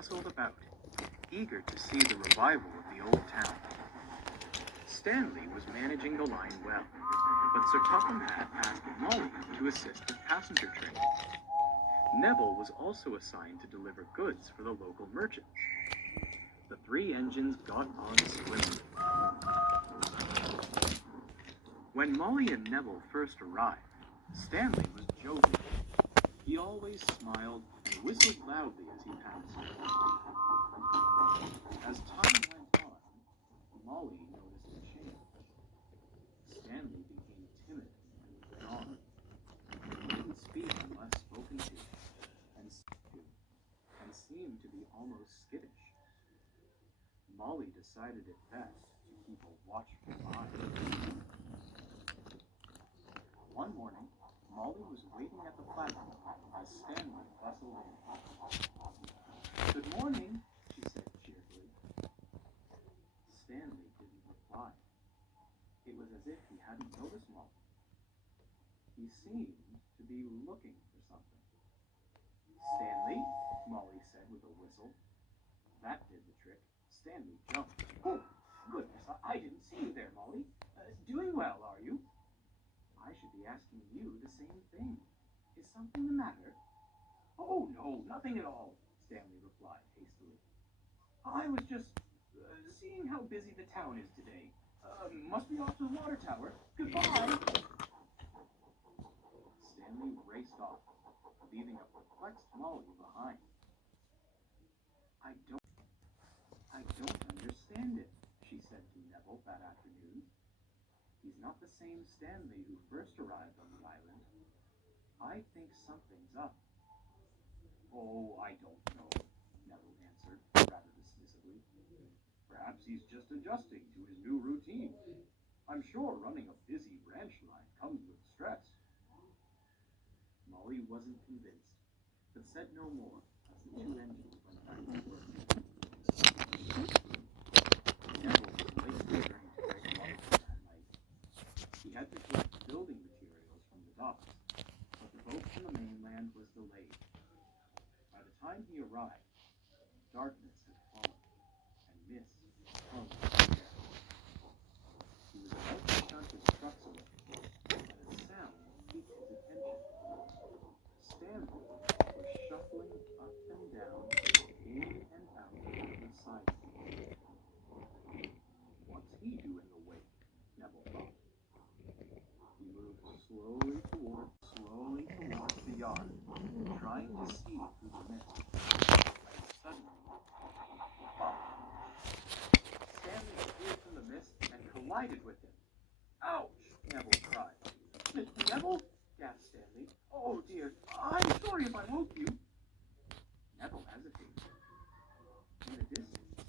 bustled about, eager to see the revival of the old town. Stanley was managing the line well, but Sir Topham Hatt asked Molly to assist with passenger trains. Neville was also assigned to deliver goods for the local merchants. The three engines got on swimmingly. When Molly and Neville first arrived, Stanley was jovial. He always smiled and whistled loudly as he passed. As time went on, Molly noticed a change. Stanley became timid and withdrawn. He didn't speak unless spoken to, and seemed to be almost skittish. Molly decided it best to keep a watchful eye. One morning, Molly was waiting at the platform as Stanley bustled in. "Good morning," she said cheerfully. Stanley didn't reply. It was as if he hadn't noticed Molly. He seemed to be looking for something. "Stanley," Molly said with a whistle. That did the trick. Stanley jumped. "Oh, goodness, I didn't see you there, Molly. Doing well, are you?" "I should be asking you the same thing. Is something the matter?" "Oh, no, nothing at all," Stanley replied hastily. "I was just seeing how busy the town is today. Must be off to the water tower. Goodbye." Stanley raced off, leaving a perplexed Molly behind. I don't understand it," she said to Neville that afternoon. "He's not the same Stanley who first arrived on the island. I think something's up." "Oh, I don't know," Neville answered, rather dismissively. "Perhaps he's just adjusting to his new routine. I'm sure running a busy branch line comes with stress." Molly wasn't convinced, but said no more as the two engines went back to work. Neville was late returning to Great Waterton that night. He had to collect building materials from the docks, but the boat from the mainland was delayed. By the time he arrived, darkness had fallen, and mist hung in the air. He was about to shunt his trucks away, but a sound piqued his attention. Stanley was shuffling up and down, in and out of the sidewalk. What's he doing awake? Neville thought. He moved slowly towards the yard, trying to see through the mist. Suddenly, bump! Stanley appeared from the mist and collided with him. "Ouch!" Neville cried. "Neville?" gasped Stanley. "Oh dear, I'm sorry if I woke you." Neville hesitated. In the distance,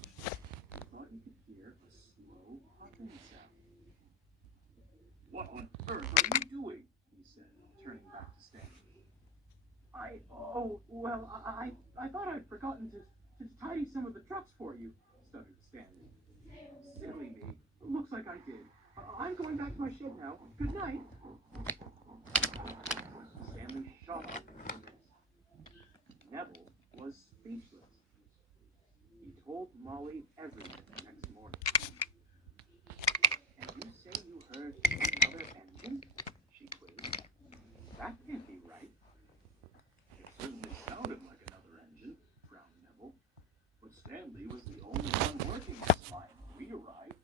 he thought he could hear a slow puffing sound. "What on earth are you doing?" he said, turning back to Stanley. I thought I'd forgotten to tidy some of the trucks for you," stuttered Stanley. "Silly me. Looks like I did. I'm going back to my shed now. Good night." Stanley shot off into the mist. Neville was speechless. He told Molly everything the next morning. "And you say you heard another engine?" she queried. "That can't be right." "It certainly sounded like another engine," frowned Neville. "But Stanley was the only one working this line when we arrived."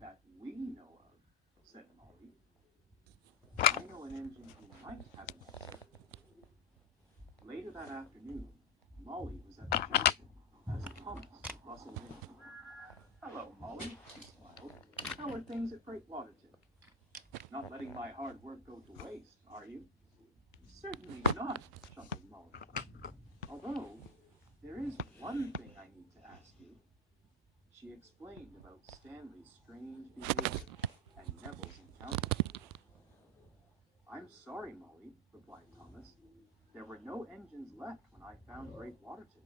"That we know of," said Molly. "I know an engine who might have an answer." Later that afternoon, Molly was at the junction as Thomas bustled in. "Hello, Molly," he smiled. "How are things at Great Waterton? Not letting my hard work go to waste, are you?" "Certainly not," chuckled Molly. "Although, there is one thing I need to ask you." She explained about Stanley's strange behavior and Neville's encounter. "I'm sorry, Molly," replied Thomas. "There were no engines left when I found Great Waterton.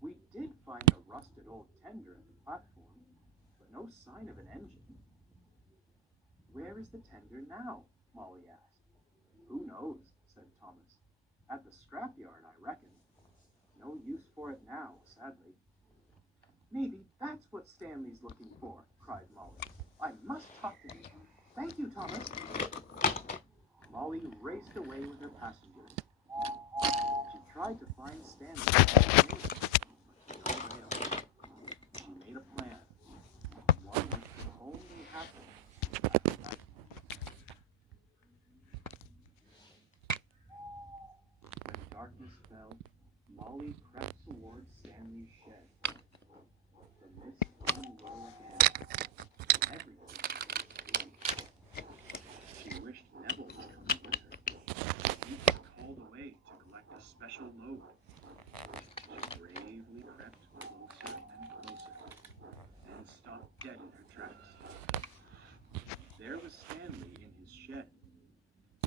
We did find a rusted old tender at the platform, but no sign of an engine." "Where is the tender now?" Molly asked. "Who knows?" said Thomas. "At the scrapyard, I reckon. No use for it now, sadly. Maybe that's what Stanley's looking for, cried Molly. I must talk to him. Thank you, Thomas. Molly raced away with her passengers. She tried to find Stanley, but she failed. She made a plan, one which could only happen after that. When darkness fell, Molly crept towards Stanley's shed. The mist hung low again. Everything was still. She wished Neville was coming with her. He was called away to collect a special load. She bravely crept closer and closer, and stopped dead in her tracks. There was Stanley in his shed,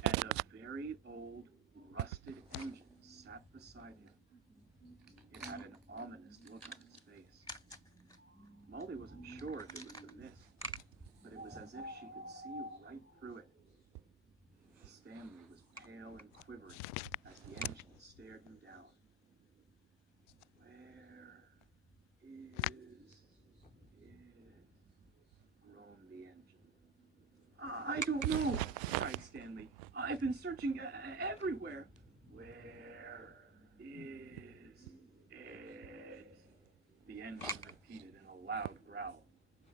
and a very old, rusted engine sat beside him. It had an ominous look on its face. Molly wasn't sure if it was the mist, but it was as if she could see right through it. Stanley was pale and quivering as the engine stared him down. Where is it? Groaned the engine. I don't know, cried Stanley. I've been searching everywhere. Where is it? The engine repeated in a loud growl.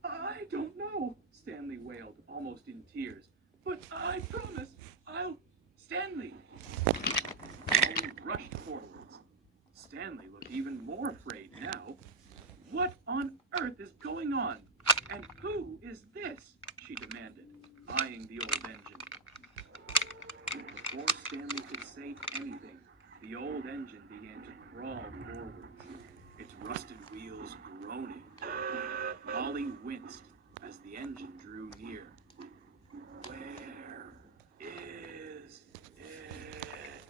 I don't know, Stanley wailed, almost in tears. But I promise, I'll... Stanley! Molly rushed forwards. Stanley looked even more afraid now. What on earth is going on? And who is this? She demanded, eyeing the old engine. Before Stanley could say anything, the old engine began to crawl forwards, its rusted wheels groaning. Molly winced as the engine drew near. Where is it?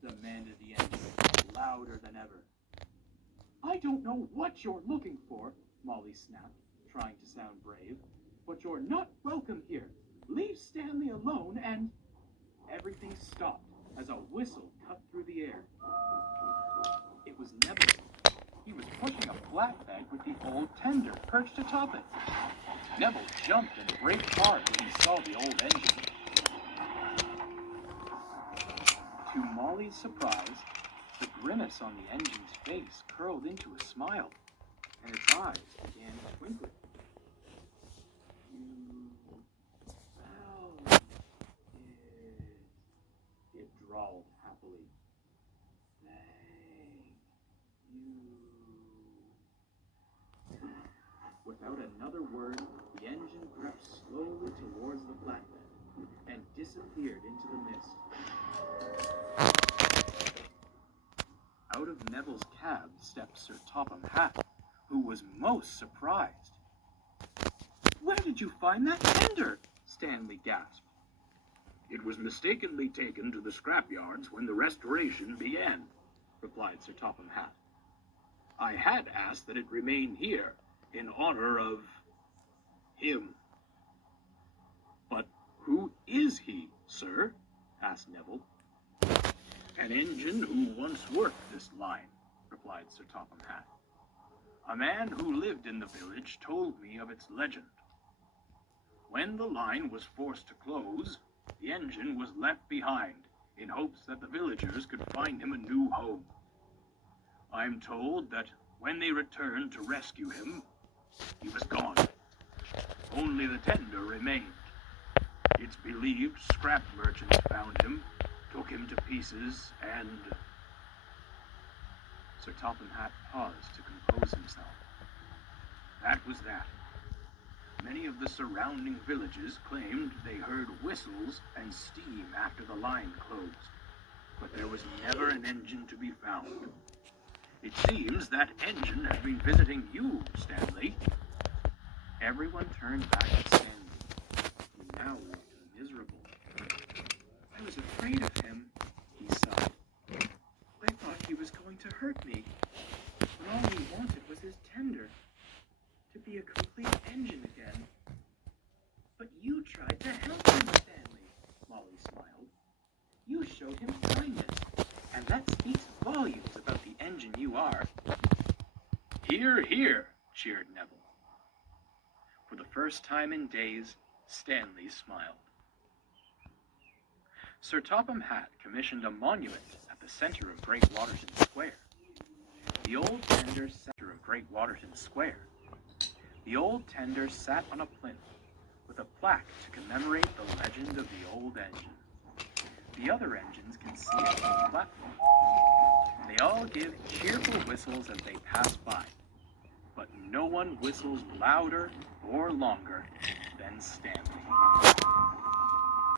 Demanded the engine, louder than ever. I don't know what you're looking for, Molly snapped, trying to sound brave, but you're not welcome here. Leave Stanley alone and... Everything stopped as a whistle cut through the air. It was Neville. He was pushing a flatbed with the old tender perched atop it. Neville jumped and braked hard when he saw the old engine. To Molly's surprise, the grimace on the engine's face curled into a smile, and its eyes began twinkling. It drawled happily. Thank you. Without another word, the engine crept slowly towards the flatbed and disappeared into the mist. Out of Neville's cab stepped Sir Topham Hatt, who was most surprised. Where did you find that tender? Stanley gasped. It was mistakenly taken to the scrapyards when the restoration began, replied Sir Topham Hatt. I had asked that it remain here in honor of him. But who is he, sir? Asked Neville. An engine who once worked this line, replied Sir Topham Hatt. A man who lived in the village told me of its legend. When the line was forced to close, the engine was left behind in hopes that the villagers could find him a new home. I'm told that when they returned to rescue him, he was gone. Only the tender remained. It's believed scrap merchants found him, took him to pieces, and... Sir Topham Hatt paused to compose himself. That was that. Many of the surrounding villages claimed they heard whistles and steam after the line closed, but there was never an engine to be found. It seems that engine has been visiting you, Stanley. Everyone turned back at Stanley, who now looked miserable. I was afraid of him, he sighed. I thought he was going to hurt me, but all he wanted was his tender. To be a complete engine again. But you tried to help him, Stanley, Molly smiled. You showed him kindness, and that speaks volumes about the engine you are. "Hear, hear," cheered Neville. For the first time in days, Stanley smiled. Sir Topham Hatt commissioned a monument at the center of Great Waterton Square. The old tender sat on a plinth with a plaque to commemorate the legend of the old engine. The other engines can see it from the platform. They all give cheerful whistles as they pass by, but no one whistles louder or longer than Stanley.